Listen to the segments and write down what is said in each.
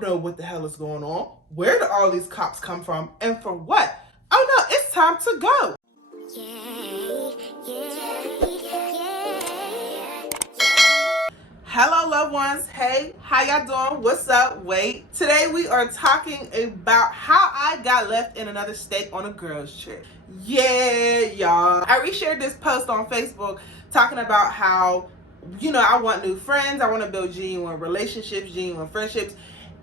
don't know what the hell is going on. Where did all these cops come from and for what? Oh no, it's time to go. Hello, loved ones. Hey, how y'all doing? What's up? Wait. Today we are talking about how I got left in another state on a girls trip. Yeah, y'all. I reshared this post on Facebook talking about how, I want new friends. I want to build genuine relationships, genuine friendships.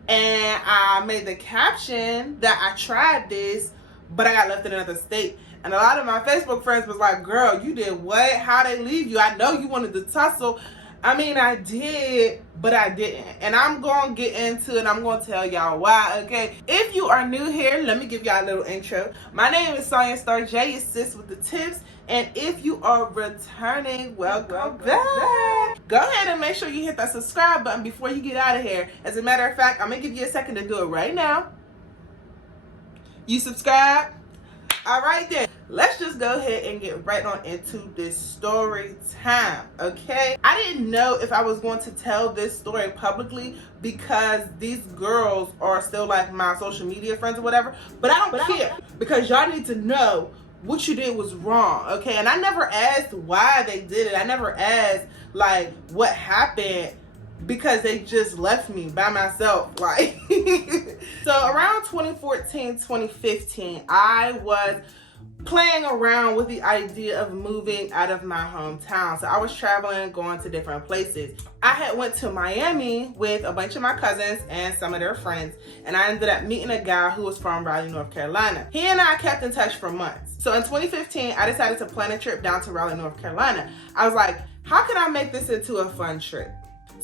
And I made the caption that I tried this, but I got left in another state. And a lot of my Facebook friends was like, girl, you did what? How'd they leave you? I know you wanted to tussle. I mean, I did, but I didn't. And I'm going to get into it. I'm going to tell y'all why, okay? If you are new here, let me give y'all a little intro. My name is Sonya Star J, your sis with the tips. And if you are returning, welcome back. Go ahead and make sure you hit that subscribe button before you get out of here. As a matter of fact, I'm going to give you a second to do it right now. You subscribe? All right then, let's just go ahead and get right on into this story time, okay? I didn't know if I was going to tell this story publicly because these girls are still like my social media friends or whatever, but I don't care because y'all need to know what you did was wrong, okay? And I never asked why they did it. I never asked like what happened, because they just left me by myself. Like, so around 2014, 2015, I was playing around with the idea of moving out of my hometown. So I was traveling, going to different places. I had went to Miami with a bunch of my cousins and some of their friends, and I ended up meeting a guy who was from Raleigh, North Carolina. He and I kept in touch for months. So in 2015, I decided to plan a trip down to Raleigh, North Carolina. I was like, how can I make this into a fun trip?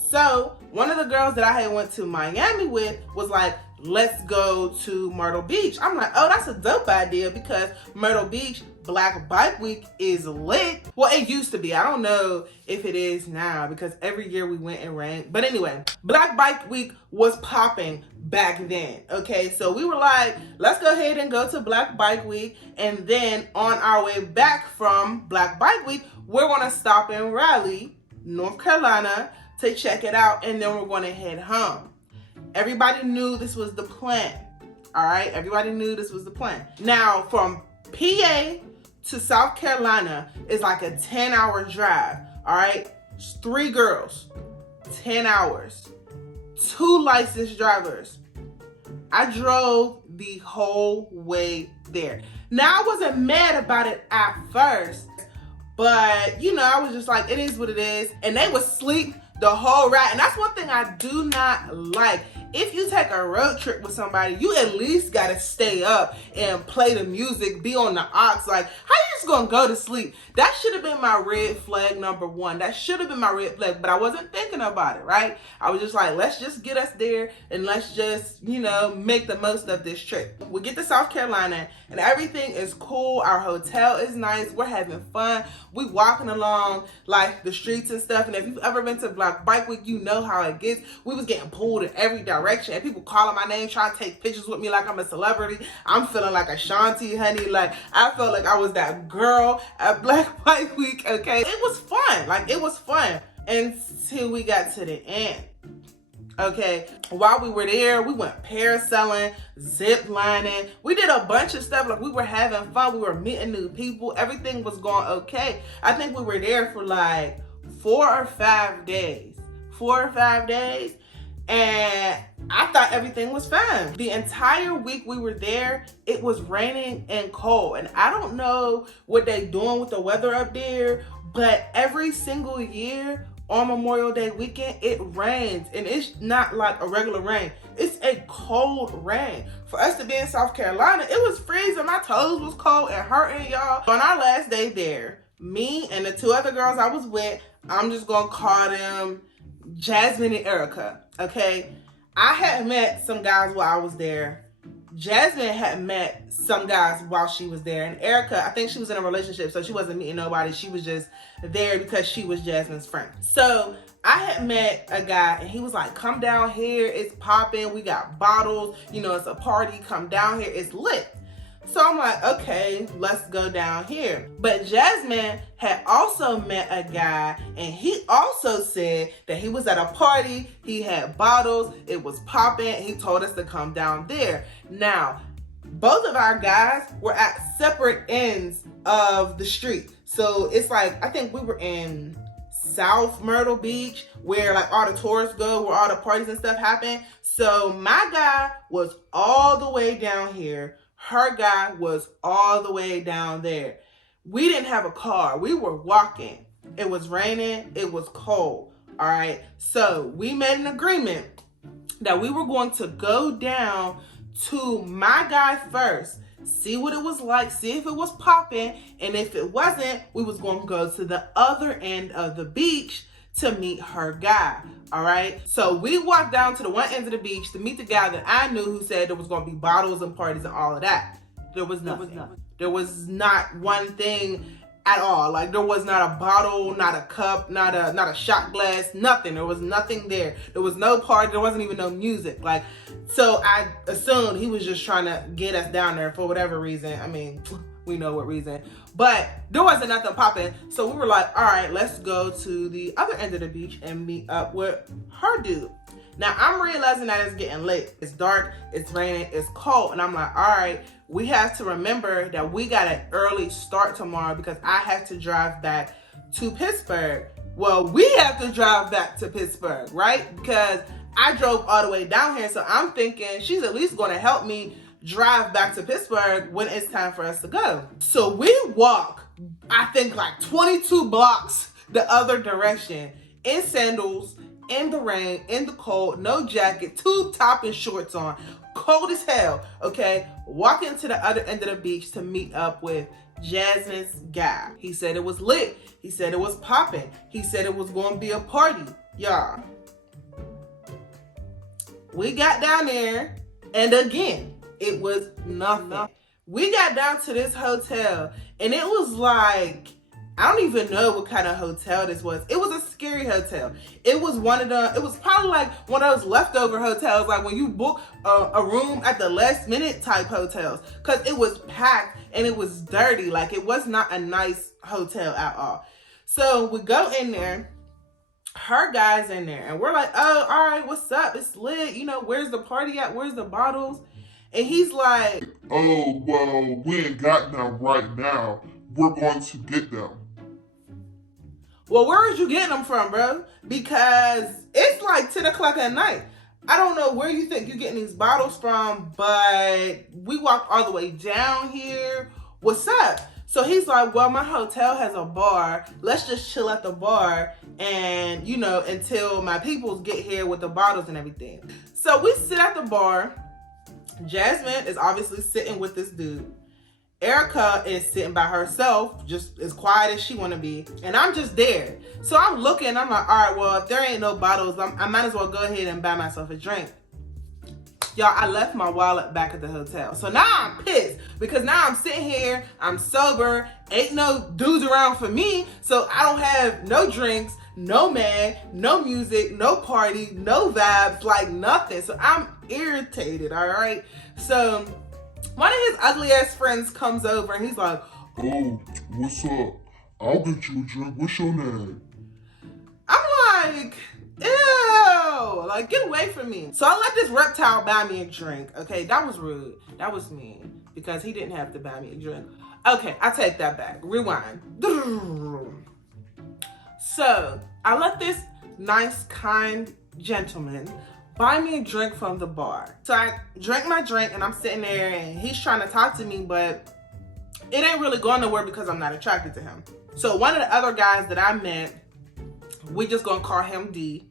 So one of the girls that I had went to Miami with was like, let's go to Myrtle Beach. I'm like, oh, that's a dope idea because Myrtle Beach Black Bike Week is lit. Well, it used to be. I don't know if it is now because every year we went and rained. But anyway, Black Bike Week was popping back then. Okay, so we were like, let's go ahead and go to Black Bike Week. And then on our way back from Black Bike Week, we're going to stop in Raleigh, North Carolina, to check it out, and then we're going to head home. Everybody knew this was the plan. All right, everybody knew this was the plan. Now, from PA to South Carolina is like a 10-hour drive. All right, 3 girls, 10 hours, 2 licensed drivers. I drove the whole way there. Now, I wasn't mad about it at first, but I was just like, it is what it is. And they would sleep the whole ride. And that's one thing I do not like. If you take a road trip with somebody, you at least gotta stay up and play the music, be on the aux. Like, how you just gonna go to sleep? That should have been my red flag number 1. That should have been my red flag, but I wasn't thinking about it, right? I was just like, let's just get us there and let's just, make the most of this trip. We get to South Carolina and everything is cool. Our hotel is nice. We're having fun. We walking along like the streets and stuff. And if you've ever been to Black Bike Week, you know how it gets. We was getting pulled in every direction and people calling my name, trying to take pictures with me like I'm a celebrity. I'm feeling like Ashanti, honey. Like, I felt like I was that girl at Black Bike Week, okay? It was fun. Like, it was fun until we got to the end. Okay, while we were there, we went parasailing, zip lining. We did a bunch of stuff. Like, we were having fun. We were meeting new people. Everything was going okay. I think we were there for like 4 or 5 days. 4 or 5 days. And I thought everything was fine. The entire week we were there, it was raining and cold. And I don't know what they doing with the weather up there, but every single year, on Memorial Day weekend, it rains, and it's not like a regular rain. It's a cold rain. For us to be in South Carolina, it was freezing. My toes was cold and hurting, y'all. On our last day there, me and the 2 other girls I was with, I'm just gonna call them Jasmine and Erica, okay? I had met some guys while I was there. Jasmine had met some guys while she was there. And Erica, I think she was in a relationship, so she wasn't meeting nobody. She was just there because she was Jasmine's friend. So I had met a guy and he was like, come down here. It's popping. We got bottles. It's a party. Come down here. It's lit. So I'm like, okay, let's go down here. But Jasmine had also met a guy, and he also said that he was at a party, he had bottles, it was popping, he told us to come down there. Now, both of our guys were at separate ends of the street. So it's like, I think we were in South Myrtle Beach, where like all the tourists go, where all the parties and stuff happen. So my guy was all the way down here. Her guy was all the way down there. We didn't have a car. We were walking. It was raining. It was cold. All right. So we made an agreement that we were going to go down to my guy first, see what it was like, see if it was popping, and if it wasn't, we was going to go to the other end of the beach to meet her guy. All right. So we walked down to the one end of the beach to meet the guy that I knew, who said there was going to be bottles and parties and all of that. There was nothing. There was not one thing at all. Like, there was not a bottle, not a cup, not a shot glass, nothing. There was nothing there. There was no party. There wasn't even no music. Like, so I assumed he was just trying to get us down there for whatever reason. I mean, we know what reason. But there wasn't nothing popping. So we were like, all right, let's go to the other end of the beach and meet up with her dude. Now, I'm realizing that it's getting late. It's dark, it's raining, it's cold. And I'm like, all right, we have to remember that we got an early start tomorrow because I have to drive back to Pittsburgh. Well, we have to drive back to Pittsburgh, right? Because I drove all the way down here. So I'm thinking she's at least going to help me drive back to Pittsburgh when it's time for us to go. So we walk, I think like 22 blocks the other direction in sandals, in the rain, in the cold, no jacket, tube top and shorts on, cold as hell, okay? Walking to the other end of the beach to meet up with Jasmine's guy. He said it was lit. He said it was popping. He said it was going to be a party. Y'all, we got down there, and again, it was nothing. We got down to this hotel, and it was like, I don't even know what kind of hotel this was. It was a scary hotel. It was it was probably like one of those leftover hotels, like when you book a room at the last minute type hotels, because it was packed and it was dirty. Like, it was not a nice hotel at all. So we go in there, her guy's in there, and we're like, oh, all right, what's up? It's lit. You know, where's the party at? Where's the bottles? And he's like, oh, well, we ain't got them right now. We're going to get them. Well, where is you getting them from, bro? Because it's like 10 o'clock at night. I don't know where you think you're getting these bottles from, but we walked all the way down here. What's up? So he's like, well, my hotel has a bar. Let's just chill at the bar and, you know, until my peoples get here with the bottles and everything. So we sit at the bar. Jasmine is obviously sitting with this dude. Erica is sitting by herself, just as quiet as she want to be. And I'm just there. So I'm looking, I'm like, all right, well, if there ain't no bottles, I might as well go ahead and buy myself a drink. Y'all, I left my wallet back at the hotel. So now I'm pissed because now I'm sitting here, I'm sober, ain't no dudes around for me. So I don't have no drinks, no man, no music, no party, no vibes, like nothing. So I'm irritated, all right? So one of his ugly ass friends comes over and he's like, oh, what's up? I'll get you a drink. What's your name? I'm like, ew, like, get away from me. So I let this reptile buy me a drink. Okay, that was rude. That was mean because he didn't have to buy me a drink. Okay, I take that back. Rewind. So I let this nice, kind gentleman buy me a drink from the bar. So I drank my drink and I'm sitting there and he's trying to talk to me, but it ain't really going nowhere because I'm not attracted to him. So one of the other guys that I met, we just gonna call him D.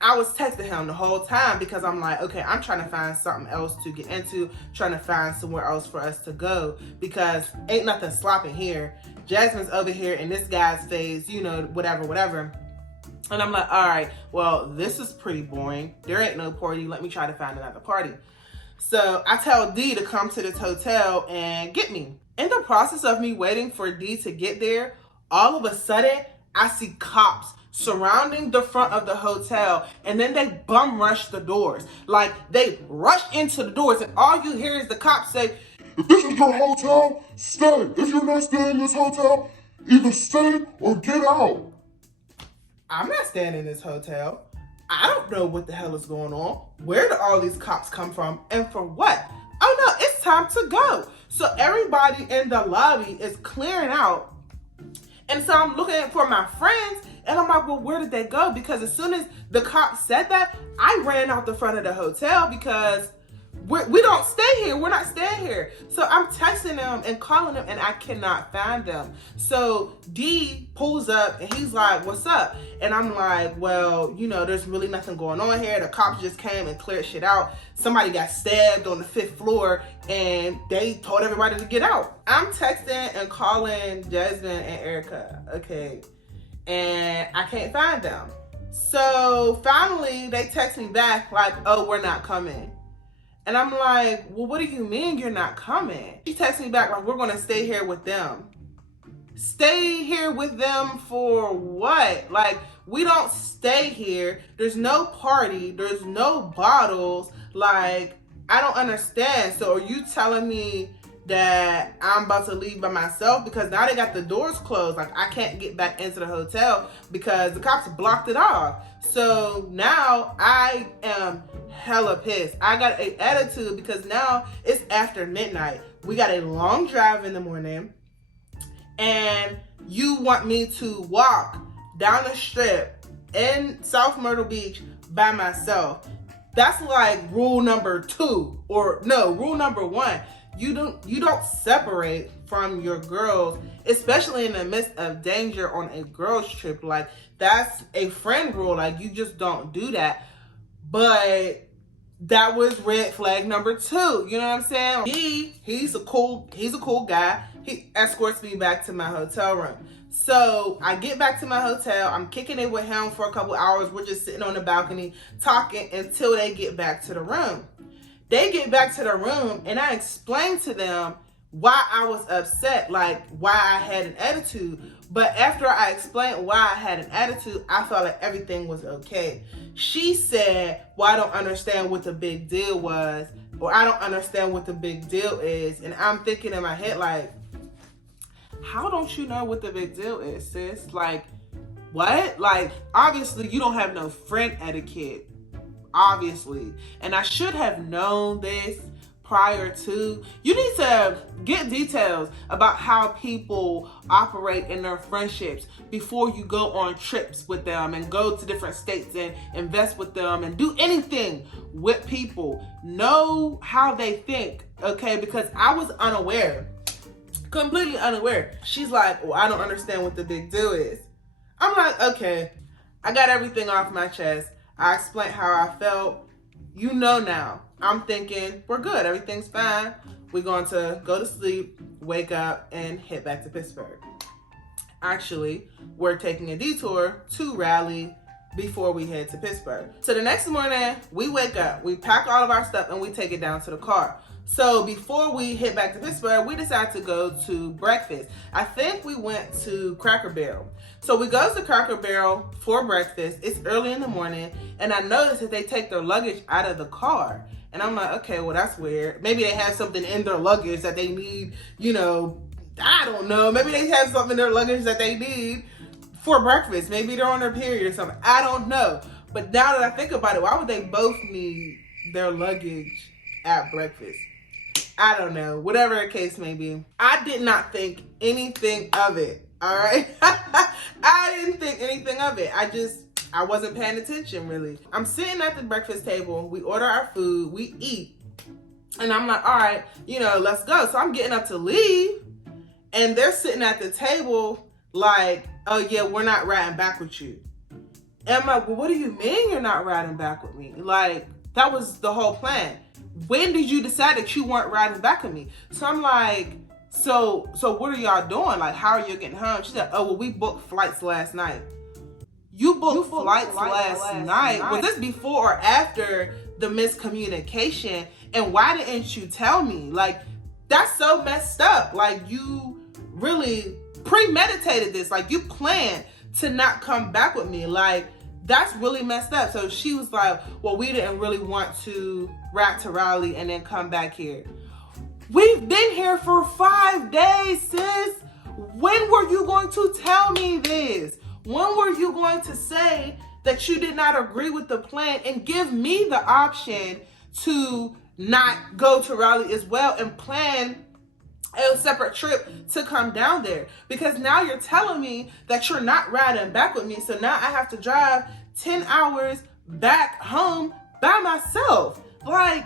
I was texting him the whole time because I'm like, okay, I'm trying to find something else to get into, trying to find somewhere else for us to go because ain't nothing slopping here. Jasmine's over here in this guy's face, you know, whatever. And I'm like, all right, well, this is pretty boring. There ain't no party. Let me try to find another party. So I tell D to come to this hotel and get me. In the process of me waiting for D to get there, all of a sudden, I see cops surrounding the front of the hotel, and then they bum rush the doors. Like, they rush into the doors, and all you hear is the cops say, If this is your hotel, stay. If you're not staying in this hotel, either stay or get out. I'm not staying in this hotel. I don't know what the hell is going on. Where did all these cops come from and for what? Oh no, it's time to go. So everybody in the lobby is clearing out. And so I'm looking for my friends and I'm like, well, where did they go? Because as soon as the cops said that, I ran out the front of the hotel because we don't stay here. We're not staying here. So I'm texting them and calling them and I cannot find them. So D pulls up and he's like, what's up? And I'm like, well, you know, there's really nothing going on here. The cops just came and cleared shit out. Somebody got stabbed on the 5th floor and they told everybody to get out. I'm texting and calling Jasmine and Erica, okay? And I can't find them. So finally they text me back like, oh, we're not coming. And I'm like, well, what do you mean you're not coming? She texts me back like, we're gonna stay here with them. Stay here with them for what? Like, we don't stay here. There's no party. There's no bottles. Like, I don't understand. So are you telling me that I'm about to leave by myself? Because now they got the doors closed. Like, I can't get back into the hotel because the cops blocked it off. So now I am hella pissed. I got an attitude because now it's after midnight. We got a long drive in the morning and you want me to walk down the strip in South Myrtle Beach by myself. That's like rule number 2, or no, rule number 1. You don't separate from your girls, especially in the midst of danger on a girls trip. Like, that's a friend rule. Like, you just don't do that. But that was red flag number 2. You know what I'm saying? He's a cool guy. He escorts me back to my hotel room. So I get back to my hotel. I'm kicking it with him for a couple hours. We're just sitting on the balcony talking until they get back to the room. They get back to the room and I explained to them why I was upset, like why I had an attitude. But after I explained why I had an attitude, I felt like everything was okay. She said, well, I don't understand what the big deal was, or I don't understand what the big deal is. And I'm thinking in my head, like, how don't you know what the big deal is, sis? Like, what? Like, obviously you don't have no friend etiquette. Obviously. And I should have known this prior to. You need to get details about how people operate in their friendships before you go on trips with them and go to different states and invest with them and do anything with people. Know how they think, okay? Because I was unaware, completely unaware. She's like, well, I don't understand what the big deal is. I'm like, okay, I got everything off my chest. I explained how I felt. You know now. I'm thinking, we're good. Everything's fine. We're going to go to sleep, wake up, and head back to Pittsburgh. Actually, we're taking a detour to Raleigh before we head to Pittsburgh. So the next morning, we wake up, we pack all of our stuff, and we take it down to the car. So before we head back to Pittsburgh, we decided to go to breakfast. I think we went to Cracker Barrel. So we go to Cracker Barrel for breakfast. It's early in the morning, and I noticed that they take their luggage out of the car. And I'm like, okay, well, that's weird. Maybe they have something in their luggage that they need, you know, I don't know. Maybe they have something in their luggage that they need for breakfast. Maybe they're on their period or something. I don't know. But now that I think about it, why would they both need their luggage at breakfast? I don't know. Whatever the case may be. I did not think anything of it. All right? I didn't think anything of it. I wasn't paying attention, really. I'm sitting at the breakfast table. We order our food. We eat. And I'm like, all right, you know, let's go. So I'm getting up to leave. And they're sitting at the table like, oh, yeah, we're not riding back with you. And I'm like, well, what do you mean you're not riding back with me? Like, that was the whole plan. When did you decide that you weren't riding back with me? So I'm like, so what are y'all doing? Like, how are you getting home? She said, oh, well, we booked flights last night. You booked flights last night? Was this before or after the miscommunication? And why didn't you tell me? Like, that's so messed up. Like, you really premeditated this. Like, you planned to not come back with me. Like, that's really messed up. So she was like, well, we didn't really want to ride to Raleigh and then come back here. We've been here for 5 days, sis. When were you going to tell me this? When were you going to say that you did not agree with the plan and give me the option to not go to Raleigh as well and plan a separate trip to come down there? Because now you're telling me that you're not riding back with me. So now I have to drive 10 hours back home by myself. Like,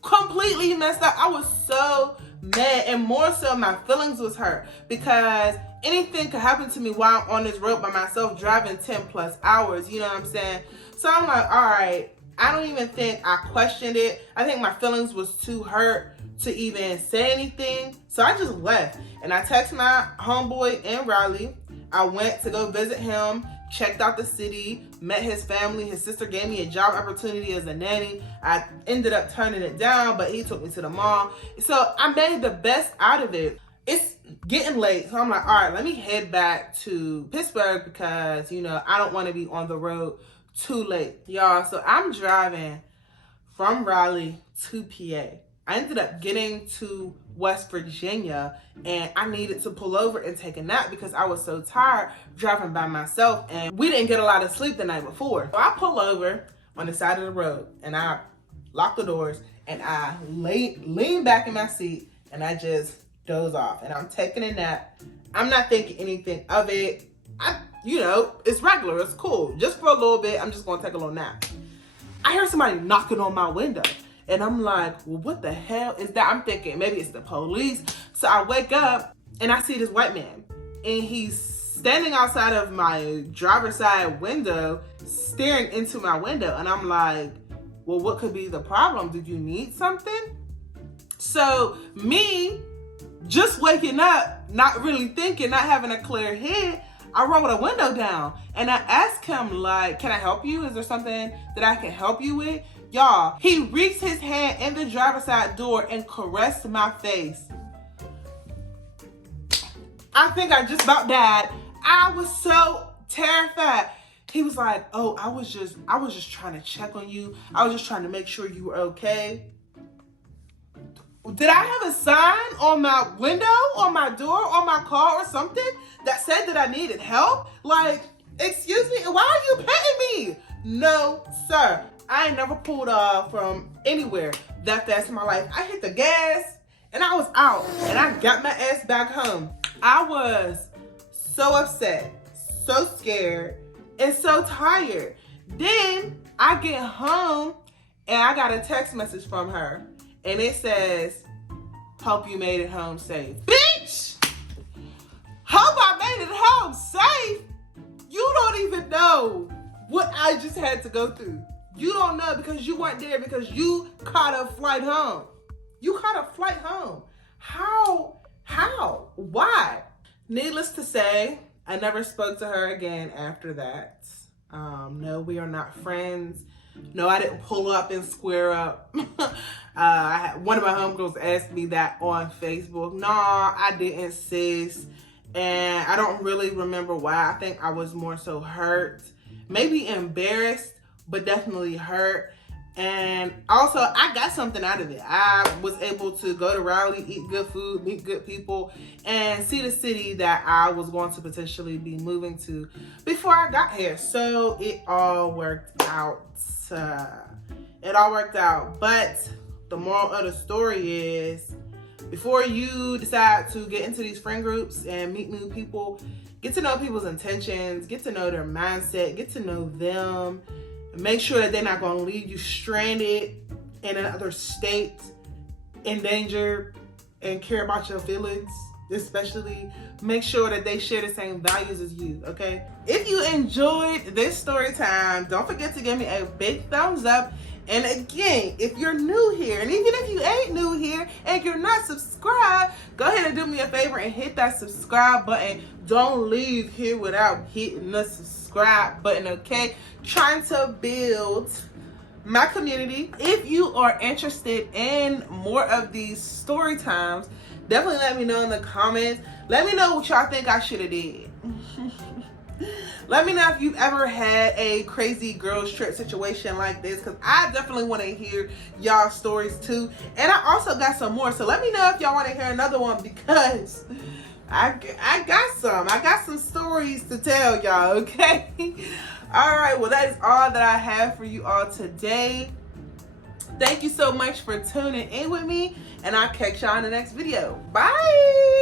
completely messed up. I was so mad, and more so my feelings was hurt because anything could happen to me while I'm on this road by myself driving 10 plus hours, you know what I'm saying? So I'm like, all right, I don't even think I questioned it. I think my feelings was too hurt to even say anything. So I just left, and I texted my homeboy in Raleigh. I went to go visit him, checked out the city, met his family. His sister gave me a job opportunity as a nanny. I ended up turning it down, but he took me to the mall. So I made the best out of it. It's getting late, so I'm like, all right, let me head back to Pittsburgh because, you know, I don't want to be on the road too late. Y'all, so I'm driving from Raleigh to PA. I ended up getting to West Virginia, and I needed to pull over and take a nap because I was so tired driving by myself, and we didn't get a lot of sleep the night before. So I pull over on the side of the road, and I lock the doors, and I lean back in my seat, and I just doze off, and I'm taking a nap. I'm not thinking anything of it. You know, it's regular, it's cool. Just for a little bit, I'm just gonna take a little nap. I hear somebody knocking on my window. And I'm like, well, what the hell is that? I'm thinking maybe it's the police. So I wake up and I see this white man. And he's standing outside of my driver's side window, staring into my window. And I'm like, well, what could be the problem? Did you need something? So me just waking up, not really thinking, not having a clear head, I roll the window down. And I asked him, like, can I help you? Is there something that I can help you with? Y'all, he reached his hand in the driver's side door and caressed my face. I think I just about died. I was so terrified. He was like, oh, I was just trying to check on you. I was just trying to make sure you were okay. Did I have a sign on my window, on my door, on my car or something that said that I needed help? Like, excuse me, why are you petting me? No, sir. I ain't never pulled off from anywhere that fast in my life. I hit the gas and I was out, and I got my ass back home. I was so upset, so scared, and so tired. Then I get home and I got a text message from her, and it says, hope you made it home safe. Bitch! Hope I made it home safe? You don't even know what I just had to go through. You don't know because you weren't there, because you caught a flight home. You caught a flight home. How? Why? Needless to say, I never spoke to her again after that. No, we are not friends. No, I didn't pull up and square up. One of my homegirls asked me that on Facebook. No, I didn't, sis. And I don't really remember why. I think I was more so hurt, maybe embarrassed, but definitely hurt. And also, I got something out of it. I was able to go to Raleigh, eat good food, meet good people, and see the city that I was going to potentially be moving to before I got here. So it all worked out. But the moral of the story is, before you decide to get into these friend groups and meet new people, get to know people's intentions, get to know their mindset, get to know them. Make sure that they're not going to leave you stranded in another state, endangered, and care about your feelings. Especially make sure that they share the same values as you, okay? If you enjoyed this story time, don't forget to give me a big thumbs up. And again, if you're new here, and even if you ain't new here and you're not subscribed, go ahead and do me a favor and hit that subscribe button. Don't leave here without hitting the subscribe button, okay? Trying to build my community. If you are interested in more of these story times, definitely let me know in the comments. Let me know what y'all think I should have did. Let me know if you've ever had a crazy girls trip situation like this, because I definitely want to hear y'all stories too. And I also got some more, so let me know if y'all want to hear another one, because I got some stories to tell y'all, okay? All right, well, that is all that I have for you all today. Thank you so much for tuning in with me, and I'll catch y'all in the next video. Bye!